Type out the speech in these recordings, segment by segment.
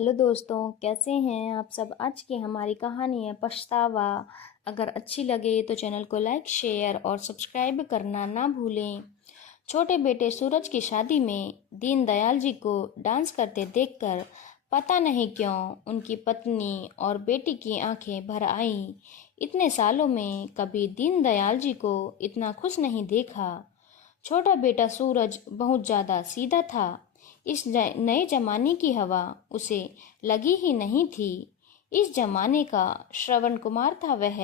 Hello दोस्तों, कैसे हैं आप सब। आज की हमारी कहानी है पछतावा। अगर अच्छी लगे तो चैनल को लाइक शेयर और सब्सक्राइब करना ना भूलें। छोटे बेटे सूरज की शादी में दीनदयाल जी को डांस करते देखकर पता नहीं क्यों उनकी पत्नी और बेटी की आंखें भर आईं। इतने सालों में कभी दीनदयाल जी को इतना खुश नहीं देखा। छोटा बेटा सूरज बहुत ज्यादा सीधा था। इस नए जमाने की हवा उसे लगी ही नहीं थी। इस जमाने का श्रवण कुमार था वह।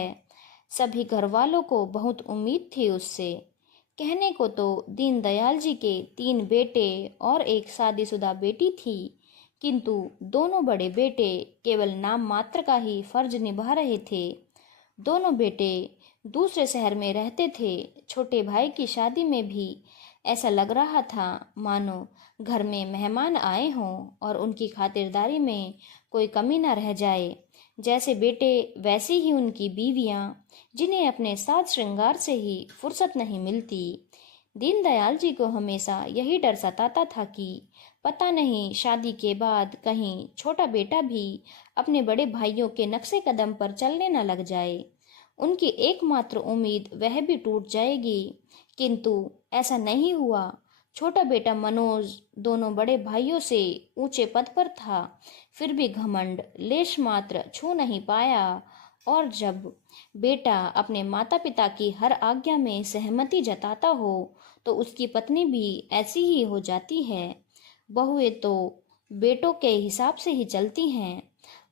सभी घर वालों को बहुत उम्मीद थी उससे। कहने को तो दीनदयाल जी के 3 बेटे और एक शादीशुदा बेटी थी, किंतु दोनों बड़े बेटे केवल नाम मात्र का ही फर्ज निभा रहे थे। दोनों बेटे दूसरे शहर में रहते थे। छोटे भाई की शादी में भी ऐसा लग रहा था मानो घर में मेहमान आए हों और उनकी खातिरदारी में कोई कमी न रह जाए। जैसे बेटे वैसी ही उनकी बीवियां, जिन्हें अपने साज श्रृंगार से ही फुर्सत नहीं मिलती। दीनदयाल जी को हमेशा यही डर सताता था कि पता नहीं शादी के बाद कहीं छोटा बेटा भी अपने बड़े भाइयों के नक्शे कदम पर चलने न लग जाए। उनकी एकमात्र उम्मीद वह भी टूट जाएगी, किंतु ऐसा नहीं हुआ। छोटा बेटा मनोज दोनों बड़े भाइयों से ऊंचे पद पर था, फिर भी घमंड लेश मात्र छू नहीं पाया। और जब बेटा अपने माता पिता की हर आज्ञा में सहमति जताता हो तो उसकी पत्नी भी ऐसी ही हो जाती है। बहुएं तो बेटों के हिसाब से ही चलती हैं।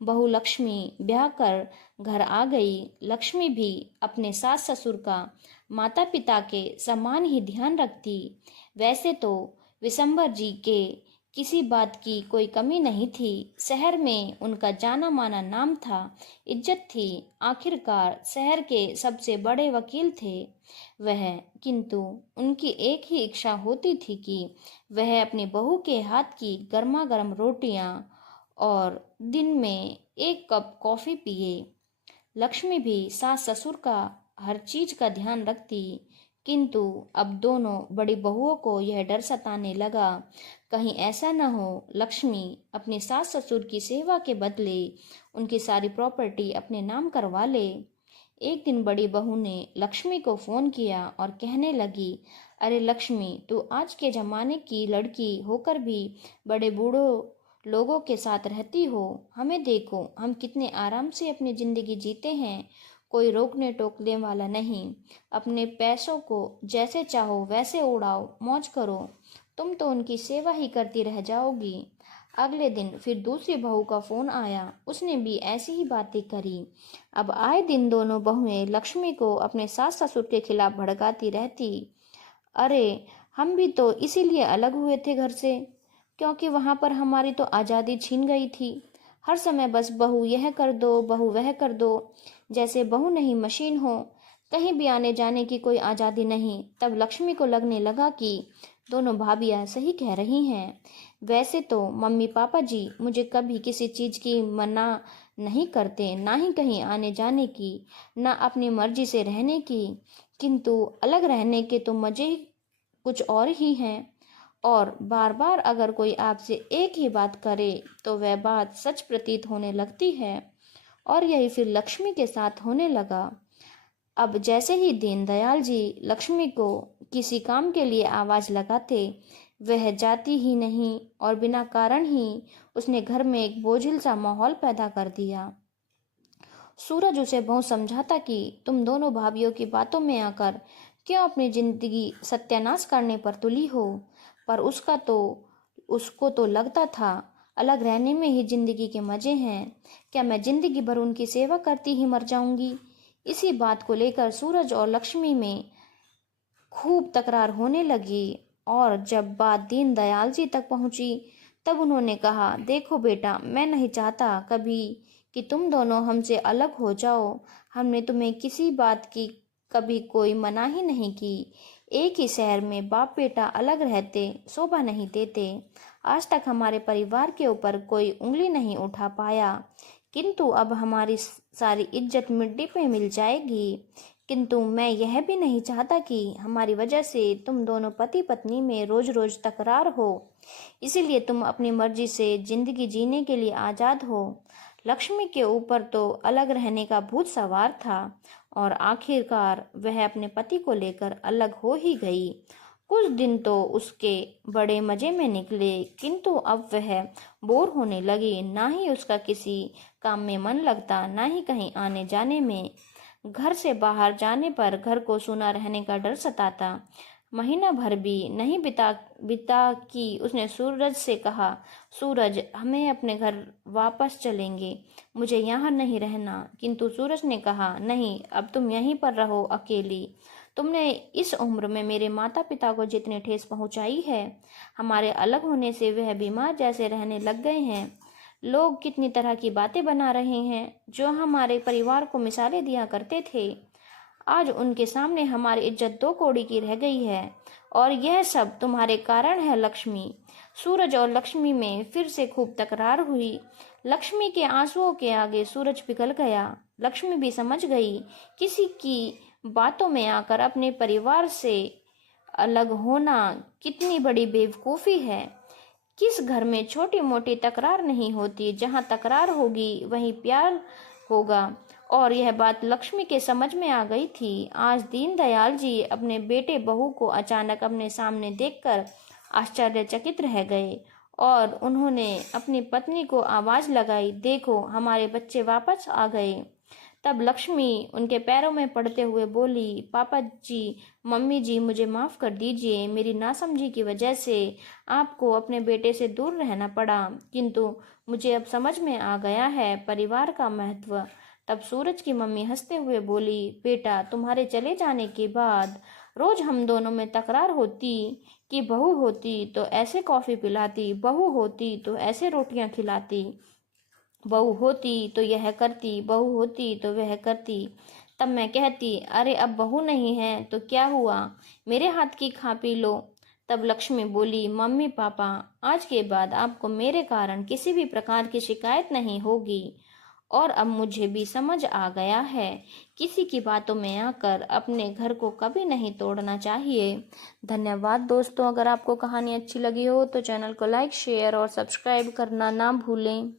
बहू लक्ष्मी ब्याह कर घर आ गई। लक्ष्मी भी अपने सास ससुर का माता पिता के समान ही ध्यान रखती। वैसे तो विशंबर जी के किसी बात की कोई कमी नहीं थी। शहर में उनका जाना माना नाम था, इज्जत थी। आखिरकार शहर के सबसे बड़े वकील थे वह। किंतु उनकी एक ही इच्छा होती थी कि वह अपनी बहू के हाथ की गर्मा गर्म रोटियां और दिन में 1 कप कॉफी पिए। लक्ष्मी भी सास ससुर का हर चीज का ध्यान रखती, किंतु अब दोनों बड़ी बहुओं को यह डर सताने लगा कहीं ऐसा न हो लक्ष्मी अपने सास ससुर की सेवा के बदले उनकी सारी प्रॉपर्टी अपने नाम करवा ले। एक दिन बड़ी बहू ने लक्ष्मी को फोन किया और कहने लगी, अरे लक्ष्मी, तू आज के जमाने की लड़की होकर भी बड़े बूढ़ों लोगों के साथ रहती हो। हमें देखो, हम कितने आराम से अपनी जिंदगी जीते हैं। कोई रोकने टोकने वाला नहीं। अपने पैसों को जैसे चाहो वैसे उड़ाओ, मौज करो। तुम तो उनकी सेवा ही करती रह जाओगी। अगले दिन फिर दूसरी बहू का फोन आया। उसने भी ऐसी ही बातें करी। अब आए दिन दोनों बहुएं लक्ष्मी को अपने सास ससुर के खिलाफ भड़काती रहती। अरे, हम भी तो इसीलिए अलग हुए थे घर से, क्योंकि वहां पर हमारी तो आज़ादी छीन गई थी। हर समय बस बहू यह कर दो, बहू वह कर दो, जैसे बहू नहीं मशीन हो। कहीं भी आने जाने की कोई आज़ादी नहीं। तब लक्ष्मी को लगने लगा कि दोनों भाभियां सही कह रही हैं। वैसे तो मम्मी पापा जी मुझे कभी किसी चीज़ की मना नहीं करते, ना ही कहीं आने जाने की, ना अपनी मर्जी से रहने की। किंतु अलग रहने के तो मजे कुछ और ही हैं। और बार बार अगर कोई आपसे एक ही बात करे तो वह बात सच प्रतीत होने लगती है। और यही फिर लक्ष्मी के साथ होने लगा। अब जैसे ही दीनदयाल जी लक्ष्मी को किसी काम के लिए आवाज लगाते, वह जाती ही नहीं और बिना कारण ही उसने घर में एक बोझिल सा माहौल पैदा कर दिया। सूरज उसे बहुत समझाता कि तुम दोनों भाभियों की बातों में आकर क्यों अपनी जिंदगी सत्यानाश करने पर तुली हो। पर उसको तो लगता था अलग रहने में ही जिंदगी के मजे हैं। क्या मैं जिंदगी भर उनकी सेवा करती ही मर जाऊंगी। इसी बात को लेकर सूरज और लक्ष्मी में खूब तकरार होने लगी। और जब बात दीनदयाल जी तक पहुंची तब उन्होंने कहा, देखो बेटा, मैं नहीं चाहता कभी कि तुम दोनों हमसे अलग हो जाओ। हमने तुम्हें किसी बात की कभी कोई मना ही नहीं की। एक ही शहर में बाप बेटा अलग रहते शोभा नहीं देते। आज तक हमारे परिवार के ऊपर कोई उंगली नहीं उठा पाया, किंतु अब हमारी सारी इज्जत मिट्टी पे मिल जाएगी। किंतु मैं यह भी नहीं चाहता कि हमारी वजह से तुम दोनों पति पत्नी में रोज रोज तकरार हो। इसीलिए तुम अपनी मर्जी से जिंदगी जीने के लिए आज़ाद हो। लक्ष्मी के ऊपर तो अलग रहने का भूत सवार था और आखिरकार वह अपने पति को लेकर अलग हो ही गई। कुछ दिन तो उसके बड़े मजे में निकले, किंतु अब वह बोर होने लगी। ना ही उसका किसी काम में मन लगता, ना ही कहीं आने जाने में। घर से बाहर जाने पर घर को सूना रहने का डर सताता। महीना भर भी नहीं बिता बिता कि उसने सूरज से कहा, सूरज हमें अपने घर वापस चलेंगे, मुझे यहाँ नहीं रहना। किंतु सूरज ने कहा, नहीं, अब तुम यहीं पर रहो अकेली। तुमने इस उम्र में मेरे माता पिता को जितनी ठेस पहुंचाई है, हमारे अलग होने से वह बीमार जैसे रहने लग गए हैं। लोग कितनी तरह की बातें बना रहे हैं। जो हमारे परिवार को मिसालें दिया करते थे, आज उनके सामने हमारी इज्जत दो कौड़ी की रह गई है। और यह सब तुम्हारे कारण है लक्ष्मी। सूरज और लक्ष्मी में फिर से खूब तकरार हुई। लक्ष्मी के आंसुओं के आगे सूरज पिघल गया। लक्ष्मी भी समझ गई, किसी की बातों में आकर अपने परिवार से अलग होना कितनी बड़ी बेवकूफ़ी है। किस घर में छोटी मोटी तकरार नहीं होती। जहाँ तकरार होगी वहीं प्यार होगा। और यह बात लक्ष्मी के समझ में आ गई थी। आज दीनदयाल जी अपने बेटे बहू को अचानक अपने सामने देखकर आश्चर्यचकित रह गए और उन्होंने अपनी पत्नी को आवाज लगाई, देखो हमारे बच्चे वापस आ गए। तब लक्ष्मी उनके पैरों में पड़ते हुए बोली, पापा जी, मम्मी जी, मुझे माफ़ कर दीजिए। मेरी नासमझी की वजह से आपको अपने बेटे से दूर रहना पड़ा, किंतु मुझे अब समझ में आ गया है परिवार का महत्व। तब सूरज की मम्मी हंसते हुए बोली, बेटा, तुम्हारे चले जाने के बाद रोज हम दोनों में तकरार होती कि बहू होती तो ऐसे कॉफ़ी पिलाती, बहू होती तो ऐसे रोटियां खिलाती, बहू होती तो यह करती, बहू होती तो वह करती। तब मैं कहती, अरे अब बहू नहीं है तो क्या हुआ, मेरे हाथ की खा पी लो। तब लक्ष्मी बोली, मम्मी पापा, आज के बाद आपको मेरे कारण किसी भी प्रकार की शिकायत नहीं होगी। और अब मुझे भी समझ आ गया है, किसी की बातों में आकर अपने घर को कभी नहीं तोड़ना चाहिए। धन्यवाद दोस्तों। अगर आपको कहानी अच्छी लगी हो तो चैनल को लाइक, शेयर और सब्सक्राइब करना ना भूलें।